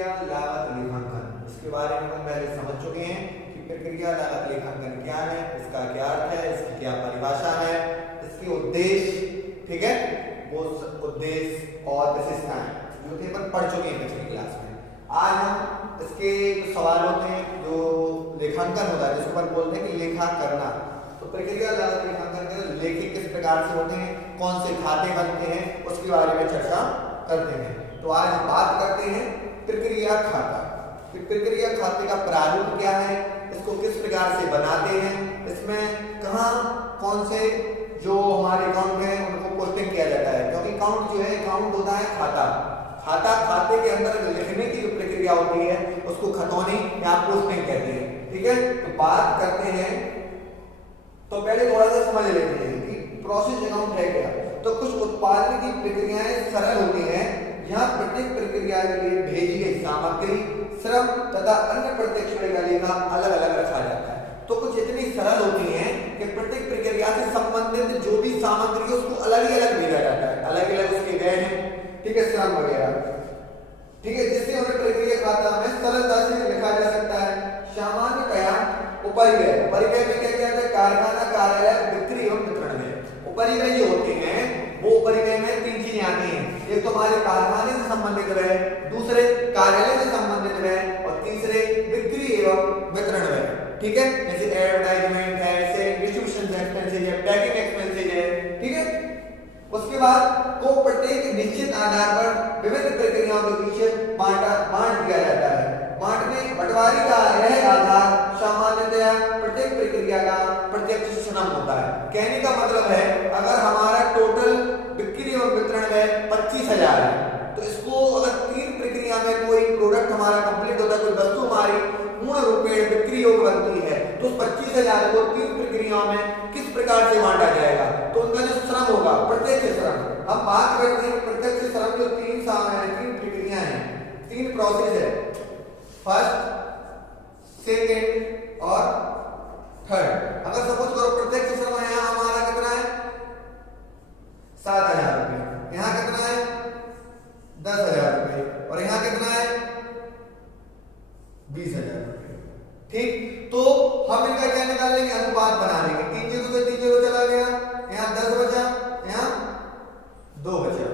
प्रक्रिया लागत लेखांकन, इसके बारे में हम पहले समझ चुके हैं कि प्रक्रिया लागत लेखांकन क्या है, इसका क्या अर्थ है, इसकी क्या परिभाषा है, इसके उद्देश्य, ठीक है, वो उद्देश्य और विशेषताएं जो थे अपन पढ़ चुके हैं पिछली क्लास में। आज हम इसके जो सवाल होते हैं, जो लेखांकन होता है जिसको अपन बोलते हैं कि लेखा करना, तो प्रक्रिया लागत लेखांकन के लेखे किस प्रकार से होते हैं, कौन से खाते बनते हैं, उसके बारे में चर्चा करते हैं। तो आज बात करते हैं प्रक्रिया खाता कि प्रक्रिया खाते का प्रारूप क्या है, इसको किस प्रकार से बनाते हैं, इसमें कहाँ कौन से जो हमारे अकाउंट हैं उनको पोस्टिंग किया जाता है, क्योंकि अकाउंट जो है अकाउंट होता है खाता, खाता खाते के अंदर लिखने की जो प्रक्रिया होती है उसको खतौनी या पोस्टिंग कहते हैं, ठीक है। तो बात करते हैं, तो पहले थोड़ा सा समझ लेते हैं कि प्रोसेस अकाउंट है क्या। तो कुछ उत्पादन की प्रक्रियाएं सरल होती हैं, यहाँ प्रत्येक प्रक्रिया के लिए भेजी गई सामग्री, श्रम तथा अन्य प्रत्यक्ष व्यय का लेखा अलग अलग रखा जाता है। तो कुछ इतनी सरल होती हैं कि प्रत्येक प्रक्रिया से संबंधित जो भी सामग्री है उसको अलग ही अलग भेजा जाता है, अलग अलग उसके व्यय हैं, ठीक है, श्रम वगैरह, ठीक है, जिससे उन्हें प्रक्रिया खाता में सरलता से लिखा जा सकता है। सामान्यतया उपरिव्यय, परिव्यय में क्या कहते हैं, कारखाना, कार्यालय, बिक्री एवं वितरण में उपरिव्यय जो होते हैं वो उपरिव्यय में तीन चीजें आती हैं, एक तो हमारे कारखाने से संबंधित व्यय, दूसरे कार्यालय से संबंधित व्यय और तीसरे बिक्री एवं वितरण व्यय, ठीक है, जैसे एडवर्टाइजमेंट है, से डिस्ट्रीब्यूशन एक्सपेंसेस है, पैकिंग एक्सपेंसेस है, ठीक है। उसके बाद को प्रत्येक निश्चित आधार पर विभिन्न प्रक्रियाओं के बीच बांट दिया जाता है। बांटने बंटवारे का यह आधार सामान्यतया प्रत्येक प्रक्रिया का प्रत्यक्ष श्रम होता है। कहने का मतलब है अगर हमारा टोटल बिक्री और वितरण है 25,000 है, तो इसको अगर तीन प्रक्रिया में कोई प्रोडक्ट हमारा कंप्लीट होता है, कोई वस्तु हमारी पूर्ण रूप में बिक्री योग्य बनती है, तो उस 25,000 को तीन प्रक्रियाओं में किस प्रकार से बांटा जाएगा, तो उनका जो श्रम होगा प्रत्यक्ष श्रम। हम बात करते हैं प्रत्यक्ष श्रम जो तीन प्रक्रिया है, तीन प्रोसेस है, फर्स्ट, सेकेंड और थर्ड। अगर सपोज करो प्रत्यक्ष श्रम यहाँ हमारा कितना है 7,000 रुपए, यहाँ कितना है 10,000 रुपए और यहाँ कितना है 20,000 रुपए, ठीक। तो हम इनका क्या निकाल लेंगे, अनुपात बना लेंगे, 3 0 से 3 0 चला गया, यहाँ 10 बचा, यहाँ 2 बचा।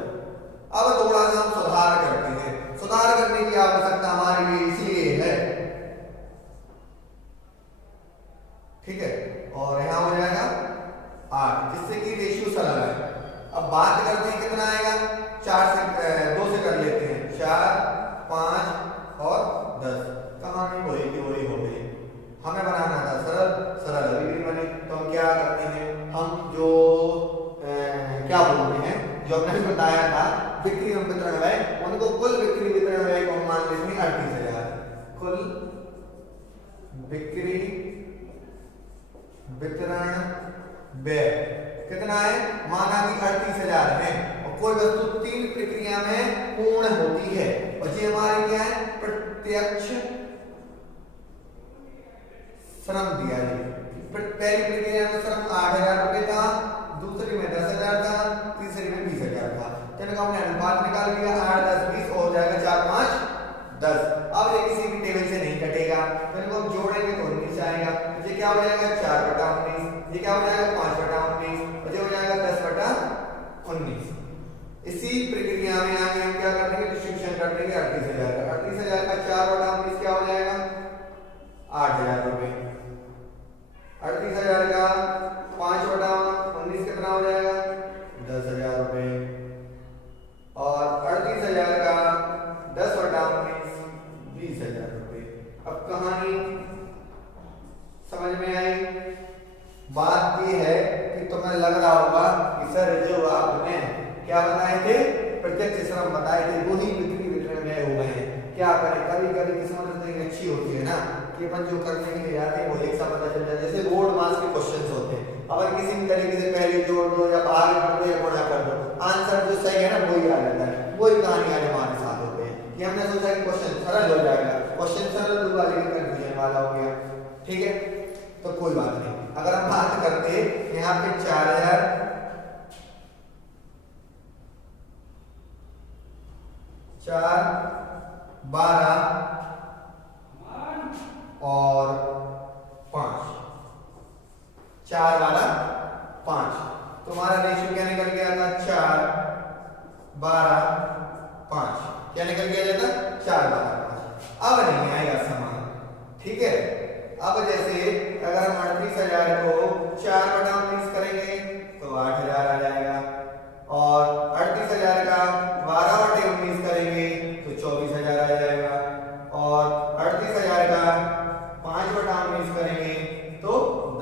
अब थोड़ा सा हम सुधार करते हैं, सुधार करने की आवश्यकता हमारे लिए इसलिए है, ठीक है, और यहाँ हो जाएगा 8, जिससे कि रेशियो सरल है। अब बात करते हैं कितना आएगा, 2 से कर लेते हैं, 4, 5 और 10। कहानी वही हो गई, हमें बनाना था सरल, सरल अभी भी बने, तो हम क्या करते हैं, हम जो क्या बोलते हैं, जो हमने बताया था बिक्री एवं वितरण व्यय, उनको कुल बिक्री वितरण व्यय को मान लेते हैं 38,000, कुल बिक्री वितरण व्यय कितना है, माना कि 38,000 है, और कोई वस्तु तीन प्रक्रिया में पूर्ण होती है, और ये हमारे क्या है प्रत्यक्ष श्रम दिया है। पहली प्रक्रिया में श्रम 8,000 रुपए था, दूसरी में 10,000 था, तीसरी में 20,000 था। चलो हमने अनुपात निकाल लिया, 8 10 20 हो जाएगा 4 5 10। अब ये किसी भी टेबल से नहीं कटेगा, तो इनको हम जोड़ेंगे तो नीचे आएगा, तो ये क्या हो जाएगा 4/19, ये क्या हो जाएगा 5/19 और ये हो जाएगा 10/19। इसी प्रक्रिया में आगे हम क्या कर देंगे, डिस्ट्रीब्यूशन कर देंगे 38,000 का, 38,000 का 4/19 क्या हो जाएगा 8,000 रुपए, 38,000 का 5/19 कितना हो जाएगा 10,000 रुपए, और 38,000 का 10/19 20,000 रुपए। अब कहानी समझ में आई। बात ये है कि तुम्हें लग रहा होगा कि सर जो आपने क्या बताए थे, प्रत्यक्ष श्रम बताए थे, वो ही बिक्री वितरण में हो गए हैं। क्या करें, कभी कभी किस्मत इतनी अच्छी होती है ना कि अपन जो करने के लिए जाते हैं वो एक सा पता चल जाता है। जैसे बोर्ड मास के क्वेश्चंस होते हैं, अगर किसी भी तरीके से पहले जोड़ दो या बाहर कर दो या गुणा कर दो, आंसर जो सही है ना वही आ जाता है। वही कहानी आज हमारे साथ होते हैं कि हमने सोचा कि क्वेश्चन सरल हो जाएगा, क्वेश्चन सरल होगा लेकिन कंफ्यूजन वाला हो गया, ठीक है, तो कोई बात नहीं। अगर हम बात करते हैं यहाँ पे 4,000 4 12 और 5, 4 12 5। तुम्हारा रेशियो क्या निकल गया था? 4 12 5। क्या निकल गया था? 4 12 5। अब नहीं आएगा समान, ठीक है। अब जैसे अगर हम 38,000 को 4/19 करेंगे तो 8,000 आ जाएगा, और 38,000 का 12/19 करेंगे तो 24,000 आ जाएगा, और 38,000 का 5/19 करेंगे तो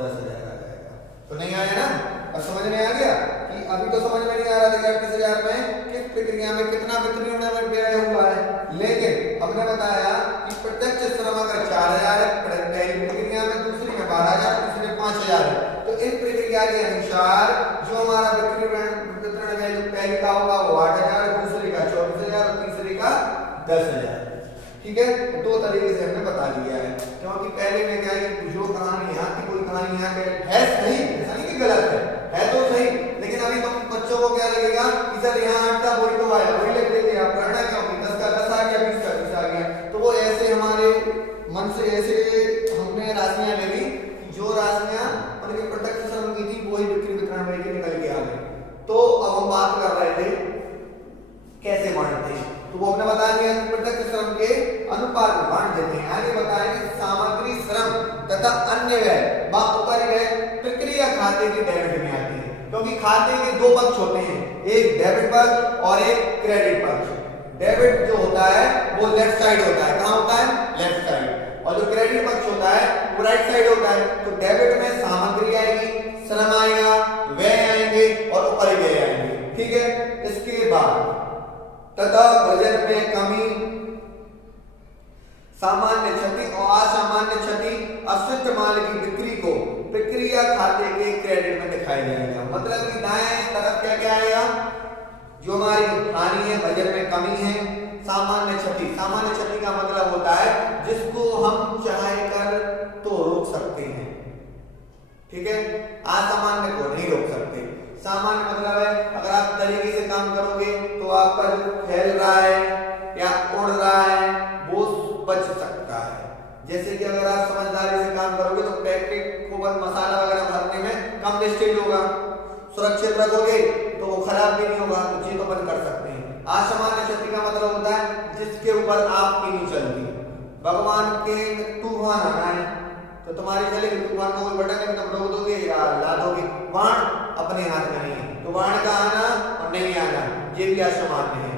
10,000 आ जाएगा। तो नहीं आया ना? अब समझ में आ गया कि अभी तो समझ में नहीं आ रहा था कि 38,000 में किस प्रक्रिया में कितना विक्रय व्यय हुआ है, लेकिन हमने बताया कि प्रत्यक्ष श्रम अगर 4,000 है पहली प्रक्रिया में, दूसरी में 12,000, तीसरी में 5,000 है, तो इस प्रक्रिया के अनुसार जो हमारा विक्रय व्यय पहली का होगा वो 8,000, दूसरी का 24,000 और तीसरी का 10,000। ठीक है, दो तरीके से हमने बता दिया है, क्योंकि पहले में क्या है, जो कहानी यहाँ की कोई कहानी यहाँ है सही, ऐसा नहीं कि गलत है तो सही, लेकिन अभी तुम बच्चों को क्या लगेगा कि सर यहाँ 8 था वही तो आया, वही लिख देते आप, गणना क्या होगी, 10 का 10 आ गया, 20 का 20 आ गया। तो वो ऐसे हमारे मन से ऐसे हमने राशियां ले ली, जो राशियां उनके प्रत्यक्ष श्रम की थी वही बिक्री विक्रय व्यय के निकल के आ गई। तो अब हम बात कर रहे थे कैसे बांटते हैं, तो वो हमने बता दिया कि प्रत्यक्ष श्रम के अनुपात में बांट देते हैं। आगे बताया कि सामग्री श्रम तथा अन्य व्यय उपरि व्यय प्रक्रिया खाते के डेबिट में आते हैं, क्योंकि खाते के दो पक्ष होते हैं, एक डेबिट पक्ष और एक क्रेडिट पक्ष। डेबिट जो होता है वो लेफ्ट साइड होता है, कहां होता है? लेफ्ट साइड, और जो क्रेडिट पक्ष होता है वो राइट साइड होता है। तो डेबिट में सामग्री आएगी, श्रम आएगा, व्यय आएंगे और उपरि व्यय आएंगे, ठीक है। इसके बाद तथा बजट में कमी, सामान्य क्षति और असामान्य क्षति अशुद्ध माल की बिक्री को प्रक्रिया खाते के क्रेडिट में दिखाई जाएगा। मतलब कि दाएं तरफ क्या क्या आएगा, जो हमारी हानि है, बजट में कमी है, सामान्य क्षति। सामान्य क्षति का मतलब होता है जिसको हम चाहे कर तो रोक सकते हैं, ठीक है, असामान्य को नहीं रोक सकते। सामान्य मतलब है अगर आप तरीके से काम करोगे तो आपका जो फैल रहा है या उड़ रहा है वो बच सकता है। जैसे कि अगर आप समझदारी से काम करोगे तो पैकेट को बस मसाला वगैरह भरने में कम वेस्टेज होगा, सुरक्षित रखोगे तो वो खराब भी नहीं होगा, तो ये तो बंद कर सकते हैं। असामान्य क्षति का मतलब होता है जिसके ऊपर आपकी नहीं चलती। भगवान के तूफान आना है तो तुम्हारी चलेगी, तूफान का कोई बटन है तुम रोक दोगे या ला दोगे, बाण अपने हाथ में नहीं है, तो बाण का आना और नहीं आना ये भी असामान्य है।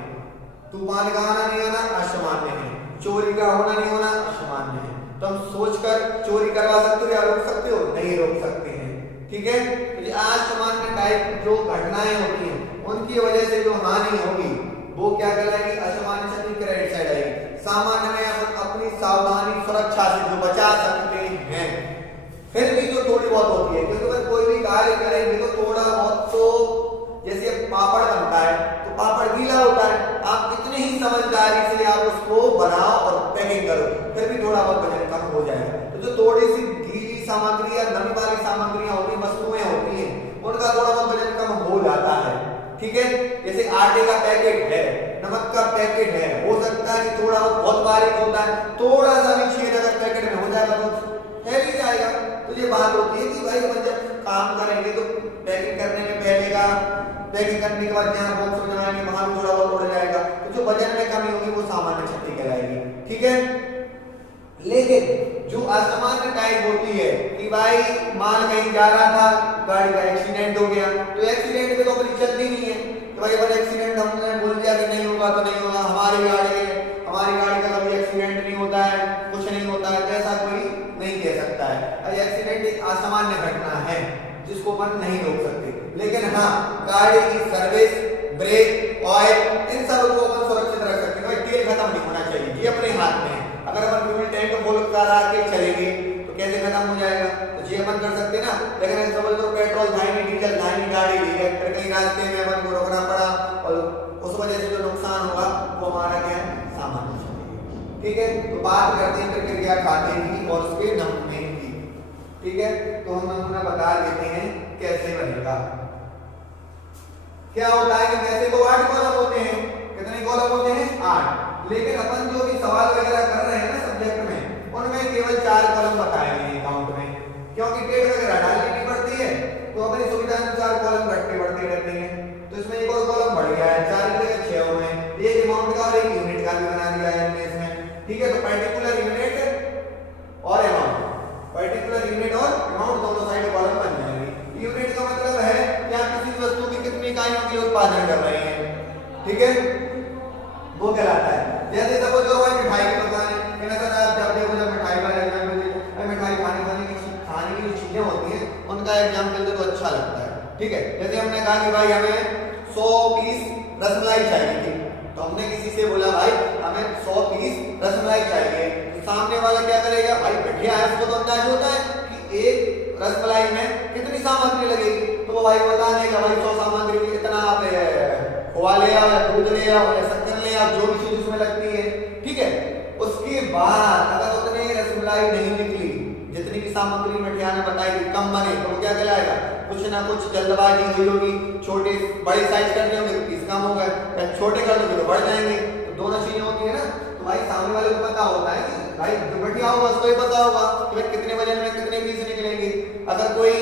तूफान का आना नहीं आना असामान्य है, चोरी का होना नहीं होना असामान्य है। तो हम सोचकर चोरी करवा सकते हो या रोक सकते हो? नहीं रोक सकते हैं, ठीक है। तो ये असामान्य टाइप जो घटनाएं होती हैं उनकी वजह से जो हानि होगी वो क्या कहलाएगी? असामान्य क्षति क्रेडिट साइड आएगी। सामान्य में अपन अपनी सावधानी सुरक्षा से जो बचा सकते हैं, फिर भी जो थोड़ी बहुत होती है, क्योंकि अगर कोई भी कार्य करेंगे तो थोड़ा बहुत तो, जैसे पापड़ बनता है तो पापड़ गीला होता है, आप कितनी ही समझदारी से आप उसको बनाओ और पैकिंग करो फिर भी थोड़ा बहुत वजन कम हो जाएगा। तो जो थोड़ी सी गीली सामग्री या नमी वाली सामग्रियां होती, वस्तुएं होती हैं, उनका थोड़ा बहुत वजन कम हो जाता है, ठीक है। जैसे आटे का पैकेट है, नमक का पैकेट है, हो सकता है कि थोड़ा बहुत बारीक होता है, थोड़ा सा भी छेद अगर पैकेट में हो जाएगा तो फैल ही जाएगा। तो ये बात होती है कि भाई अपन जब काम करेंगे तो पैकिंग करने में पहले का, पैकिंग करने के बाद जहाँ बॉक्स में जमाएंगे वहां भी थोड़ा बहुत उड़ जाएगा, तो जो वजन में कमी होगी वो सामान्य क्षति कहलाएगी, ठीक है। लेकिन जो असामान्य टाइप होती है कि भाई माल कहीं जा रहा था, गाड़ी का एक्सीडेंट हो गया, तो एक्सीडेंट में तो अपनी चलती नहीं है कि भाई अगर एक्सीडेंट हमने बोल दिया कि नहीं होगा तो नहीं होगा, हमारी गाड़ी का कभी एक्सीडेंट नहीं होता है, कुछ नहीं होता है, ऐसा कोई नहीं कह सकता है। अरे एक्सीडेंट एक असामान्य घटना है जिसको अपन नहीं रोक सकते, लेकिन हाँ गाड़ी की सर्विस, ब्रेक, ऑयल, इन सब को अपन सुरक्षित रख सकते हैं। भाई तेल खत्म नहीं होना चाहिए, ये अपने हाथ में है। अगर अपन फ्यूल टैंक फुल करा के चलेंगे तो कैसे खत्म हो जाएगा, तो ये अपन कर सकते ना। लेकिन समझ लो पेट्रोल था नहीं, डीजल था नहीं, गाड़ी ली है, फिर कहीं रास्ते में अपन को रोकना पड़ा और उस वजह से जो नुकसान होगा वो हमारा क्या है? सामान्य क्षति, ठीक है। तो बात करते हैं प्रक्रिया खाते की और उसके नमूने की, ठीक है। तो हम नमूना बता देते हैं कैसे बनेगा। क्या होता है कि वैसे तो 8 कॉलम होते हैं, कितने कॉलम होते हैं? 8। लेकिन अपन जो भी सवाल ठीक है, तो पर्टिकुलर यूनिट और अमाउंट, पर्टिकुलर यूनिट और अमाउंट दोनों साइड कॉलम बन जाएंगे। यूनिट का मतलब है कि आप किसी वस्तु की कितनी इकाइयों की उत्पादन कर रहे हैं, ठीक है, वो कहलाता है। जैसे सपोज करो भाई मिठाई की दुकान है, कहना सर आप जब देखो जब मिठाई वाला एग्जाम्पल दे, मिठाई खाने की जो चीजें होती हैं उनका एग्जाम्पल दे तो अच्छा लगता है, ठीक है। जैसे हमने कहा कि भाई हमें 100 पीस रसमलाई चाहिए थी, तो हमने किसी से बोला भाई हमें 100 पीस रसमलाई चाहिए, तो सामने वाला क्या करेगा, भाई बढ़िया है, उसको तो अंदाज होता है कि एक रसमलाई में कितनी सामग्री लगेगी, तो वो भाई बता देगा भाई 100 सामग्री में इतना आप खोआ ले आओ या दूध ले आओ या शक्कर ले आओ, जो भी चीज उसमें लगती है, ठीक है। उसके बाद अगर उतनी रसमलाई नहीं निकली, जितनी की सामग्री मठिया ने बताई थी कम बने, तो क्या कहलाएगा, कुछ ना कुछ जल्दबाजी हुई होगी, छोटे बड़े साइज करने होंगे तो पीस कम होगा, या छोटे कर दोगे तो बढ़ जाएंगे, तो दोनों चीजें होती है ना। तो भाई सामने वाले को पता होता है कि भाई जो मठिया होगा उसको ही पता होगा कि भाई कितने वजन में कितने पीस निकलेंगे। अगर कोई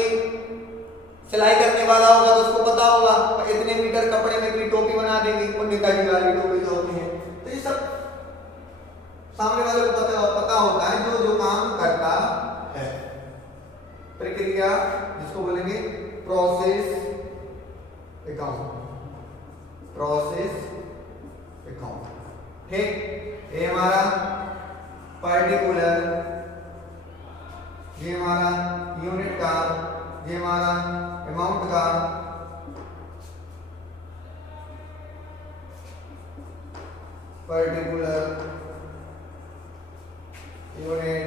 सिलाई करने वाला होगा तो उसको पता होगा इतने मीटर कपड़े में इतनी टोपी बना देंगे, उन्हें कई वाली टोपी जो होती है। तो ये सब सामने वाले को पता होता है जो जो काम करता है। प्रक्रिया जिसको बोलेंगे प्रोसेस अकाउंट, प्रोसेस अकाउंट, ठीक। ये हमारा पर्टिकुलर, ये हमारा यूनिट का, ये हमारा अमाउंट का, पर्टिकुलर यूनिट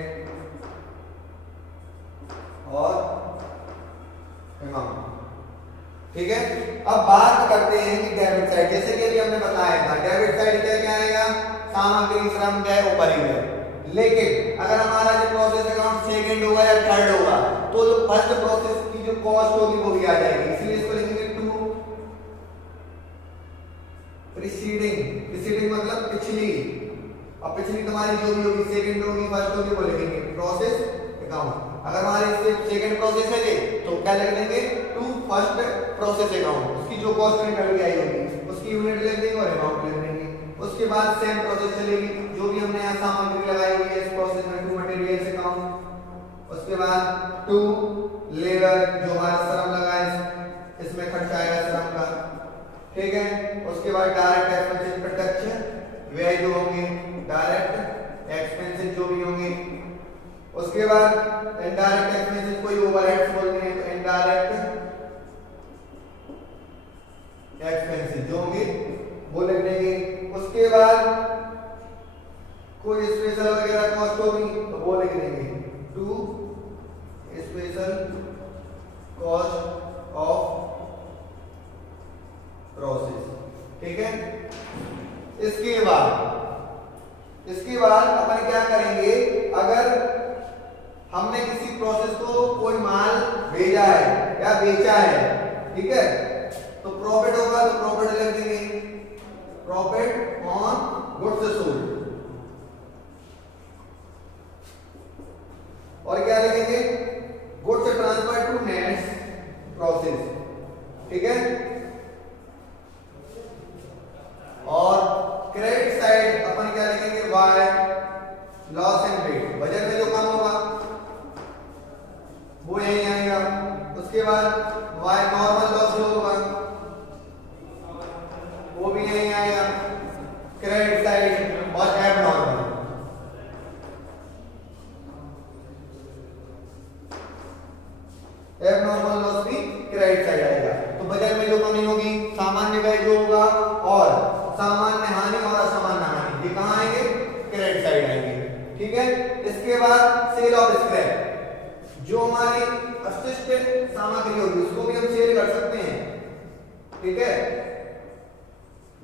और अमाउंट, ठीक है। अब बात करते हैं कि डेबिट साइड, जैसे कि अभी हमने बताया था डेबिट साइड क्या क्या आएगा, सामग्री श्रम क्या है ऊपर ही है, लेकिन अगर हमारा जो प्रोसेस अकाउंट सेकंड होगा या थर्ड होगा तो जो फर्स्ट प्रोसेस की जो कॉस्ट होगी वो भी आ जाएगी, इसलिए इसको लिखेंगे टू प्रीसीडिंग, प्रीसीडिंग मतलब पिछली, अब पिछली तुम्हारी जो भी होगी सेकंड होगी फर्स्ट होगी वो लिखेंगे प्रोसेस अकाउंट। अगर हमारे इससे सेकंड प्रोसेस है तो क्या लिख देंगे, टू फर्स्ट प्रोसेस अकाउंट, उसकी जो कॉस्ट निकल के आई होगी उसकी यूनिट लिख देंगे और अमाउंट लिख देंगे। उसके बाद सेम प्रोसेस चलेगी, जो भी हमने यहाँ सामग्री लगाई हुई है इस प्रोसेस में टू मटेरियल्स अकाउंट, उसके बाद टू लेबर जो हमारा श्रम लगा है इसमें खर्चा आएगा श्रम का, ठीक है। उसके बाद डायरेक्ट एक्सपेंसेस प्रत्यक्ष व्यय जो होंगे, डायरेक्ट एक्सपेंसेस जो भी होंगे, उसके बाद इनडायरेक्ट एक्सपेंसेस कोई ओवरहेड्स बोलते हैं तो इनडायरेक्ट एक्सपेंसेस जो होंगे वो लिख देंगे। उसके बाद कोई स्पेशल वगैरह कॉस्ट होगी तो वो लिख देंगे to special cost of process, ठीक है। इसके बाद अपन क्या करेंगे, अगर हमने किसी प्रोसेस को कोई माल भेजा है या बेचा है, ठीक है, तो प्रॉफिट होगा तो प्रॉफिट लिख देंगे, प्रॉफिट ऑन गुड्स सोल्ड, और क्या लिखेंगे, goods transfer to next process, ठीक है। और क्रेडिट साइड अपन क्या लिखेंगे, by loss and paid, budget में जो कम होगा वो यही आएगा। उसके बाद वाई नॉर्मल लॉस जो होगा वो भी यही आएगा क्रेडिट साइड, और एबनॉर्मल, एबनॉर्मल लॉस भी क्रेडिट साइड आएगा। तो बजट में जो कमी होगी, सामान्य व्यय जो होगा और सामान्य हानि और असामान्य हानि, ये कहां आएंगे, क्रेडिट साइड आएंगे, ठीक है। इसके बाद सेल ऑफ स्क्रैप, जो हमारी अपशिष्ट सामग्री होगी उसको भी हम सेल कर सकते हैं, ठीक है।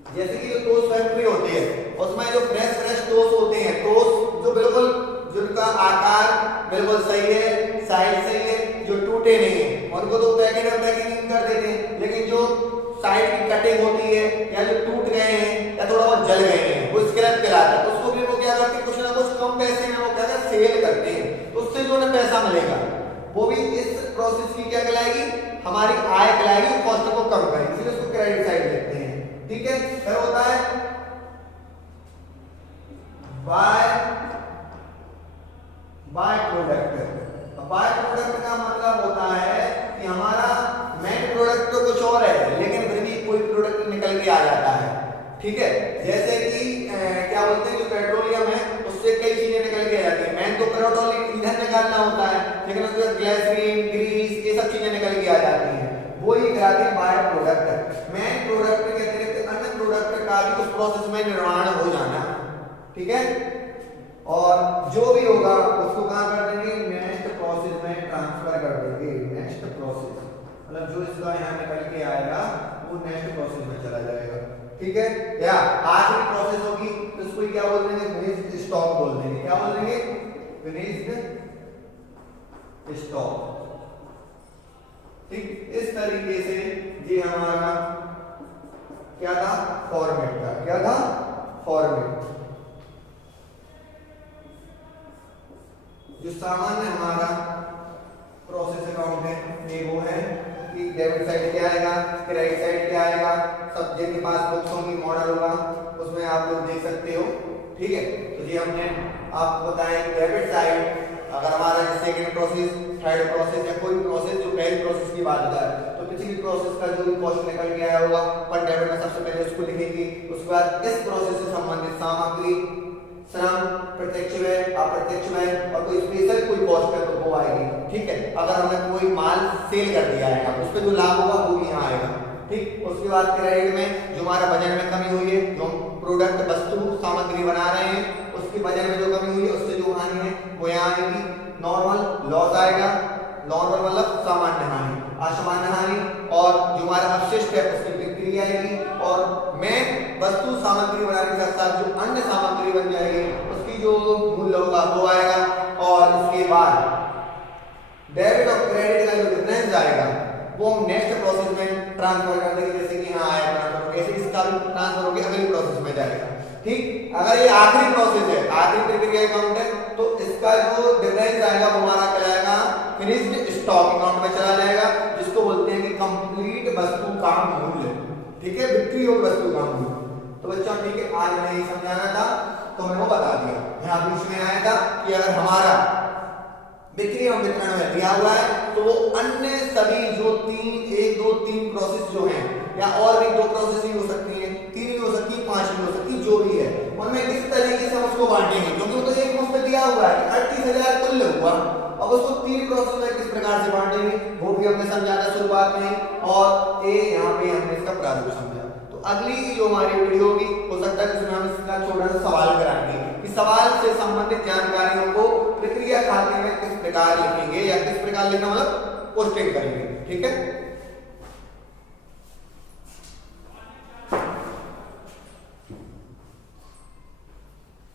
जैसे कि जो टोस्ट फैक्ट्री होती है उसमें जो फ्रेश टोस्ट होते हैं, टोस्ट जो बिल्कुल जिनका आकार बिल्कुल सही है, साइज सही है, जो टूटे नहीं है, उनको तो पैकेट में पैकिंग कर देते हैं, लेकिन जो साइड की कटिंग होती है या जो टूट गए हैं या थोड़ा बहुत जल गए हैं वो स्क्रैप कहलाता है। उसको भी वो क्या करते हैं, कुछ ना कुछ कम पैसे में वो क्या करते हैं, सेल करते हैं, तो उससे जो उन्हें पैसा मिलेगा वो भी इस प्रोसेस की क्या कहलाएगी, हमारी आय कहलाएगी, कॉस्ट को कम करेगी, इसलिए उसको क्रेडिट साइड कहते हैं, ठीक है। फिर होता है by by product. By product का मतलब होता है कि हमारा मेन प्रोडक्ट तो कुछ और है लेकिन फिर भी कोई प्रोडक्ट निकल के आ जाता है, ठीक है। जैसे कि क्या बोलते हैं, जो पेट्रोलियम है उससे कई चीजें निकल के आ जाती है। मेन तो पेट्रोलियम ईंधन निकालना होता है लेकिन उसके बाद ग्लिसरीन, ग्रीस, ये सब चीजें निकल के आ जाती हैं, वो ही कहलाते हैं बाय प्रोडक्ट। मेन प्रोडक्ट के अतिरिक्त अन्य प्रोडक्ट का भी उस प्रोसेस में निर्माण हो जाना, ठीक है। और जो भी होगा उसको कहां कर देंगे, नेक्स्ट प्रोसेस में ट्रांसफर कर देंगे। नेक्स्ट प्रोसेस मतलब जो इसका यहां निकल के आएगा वो नेक्स्ट प्रोसेस में चला जाएगा, ठीक है। या आखिरी प्रोसेस होगी तो इसको क्या बोल देंगे, फिनिश्ड स्टॉक बोल देंगे। क्या बोल देंगे, फिनिश्ड स्टॉक, ठीक। इस तरीके से ये हमारा क्या था, फॉर्मेट था। क्या था, फॉर्मेट। जो सामान्य हमारा प्रोसेस अकाउंट है ये वो है कि डेबिट साइड क्या आएगा, क्रेडिट साइड क्या आएगा, सब जिनके पास बुक्स होंगी, मॉडल होगा, उसमें आप लोग देख सकते हो, ठीक है। तो ये हमने आपको बताया डेबिट साइड अगर हमारा सेकंड प्रोसेस, थर्ड प्रोसेस या कोई प्रोसेस जो पहली प्रोसेस की बात होता है तो पिछली प्रोसेस का जो भी कॉस्ट निकल के आया होगा पर डेबिट में सबसे पहले उसको लिखेंगे। उसके बाद इस प्रोसेस से संबंधित सामग्री, श्रम, प्रत्यक्ष व्यय, अप्रत्यक्ष व्यय और कोई स्पेशल कोई कॉस्ट है तो वो आएगी, ठीक है। अगर हमने कोई माल सेल कर दिया है उस पर जो लाभ होगा वो भी यहाँ आएगा, ठीक। उसके बाद क्रेडिट में जो हमारा बजट में कमी हुई है, जो प्रोडक्ट वस्तु सामग्री बना रहे हैं उसके बजट में जो कमी हुई है उससे जो हानि है वो यहाँ आएगी। नॉर्मल लॉस आएगा, नॉर्मल मतलब सामान्य हानि, असामान्य हानि, और जो हमारा अपशिष्ट है उसकी बिक्री आएगी, और मेन वस्तु सामग्री बनाने के साथ साथ जो अन्य सामग्री बन जाएगी उसकी जो मूल्य होगा वो आएगा। और इसके बाद डेबिट और क्रेडिट का जो डिफरेंस आएगा वो हम नेक्स्ट प्रोसेस में ट्रांसफर कर देंगे। जैसे कि यहाँ आया ट्रांसफर, ऐसे इसका भी ट्रांसफर होकर अगली प्रोसेस में जाएगा, ठीक। अगर ये आखिरी प्रोसेस है, आखिरी प्रक्रिया अकाउंट है तो इसका जो डिफरेंस आएगा वो हमारा कहलाएगा फिनिश्ड स्टॉक अकाउंट में चला जाएगा, जिसको बोलते हैं कि कंप्लीट वस्तु का मूल्य, ठीक है, बिक्री योग्य वस्तु का मूल्य। तो बच्चों ठीक है, आज मैंने ये समझाना था तो मैंने वो बता दिया। यहाँ बीच में आया था कि अगर हमारा बिक्री और वितरण में दिया हुआ है तो वो अन्य सभी जो 1 2 3 प्रोसेस जो हैं या और भी 2 प्रोसेस ही हो सकती हैं, 3 भी हो सकती है, 5 भी हो सकती है, जो भी है उनमें किस तरीके से हम उसको बांटेंगे, क्योंकि वो तो एक मुफ्त दिया हुआ है कि 38,000 कुल हुआ। अब उसको 3 प्रोसेस में किस प्रकार से बांटेंगे वो भी हमने समझाना शुरुआत में, और यहाँ पे हमने इसका प्रारूप समझा। तो अगली जो हमारी वीडियो होगी हो सकता है उसमें हम इसका छोटा सा सवाल कराएंगे कि सवाल से संबंधित जानकारियों को प्रक्रिया खाते में किस प्रकार लिखेंगे या किस प्रकार लिखना मतलब पोस्टिंग करेंगे, ठीक है।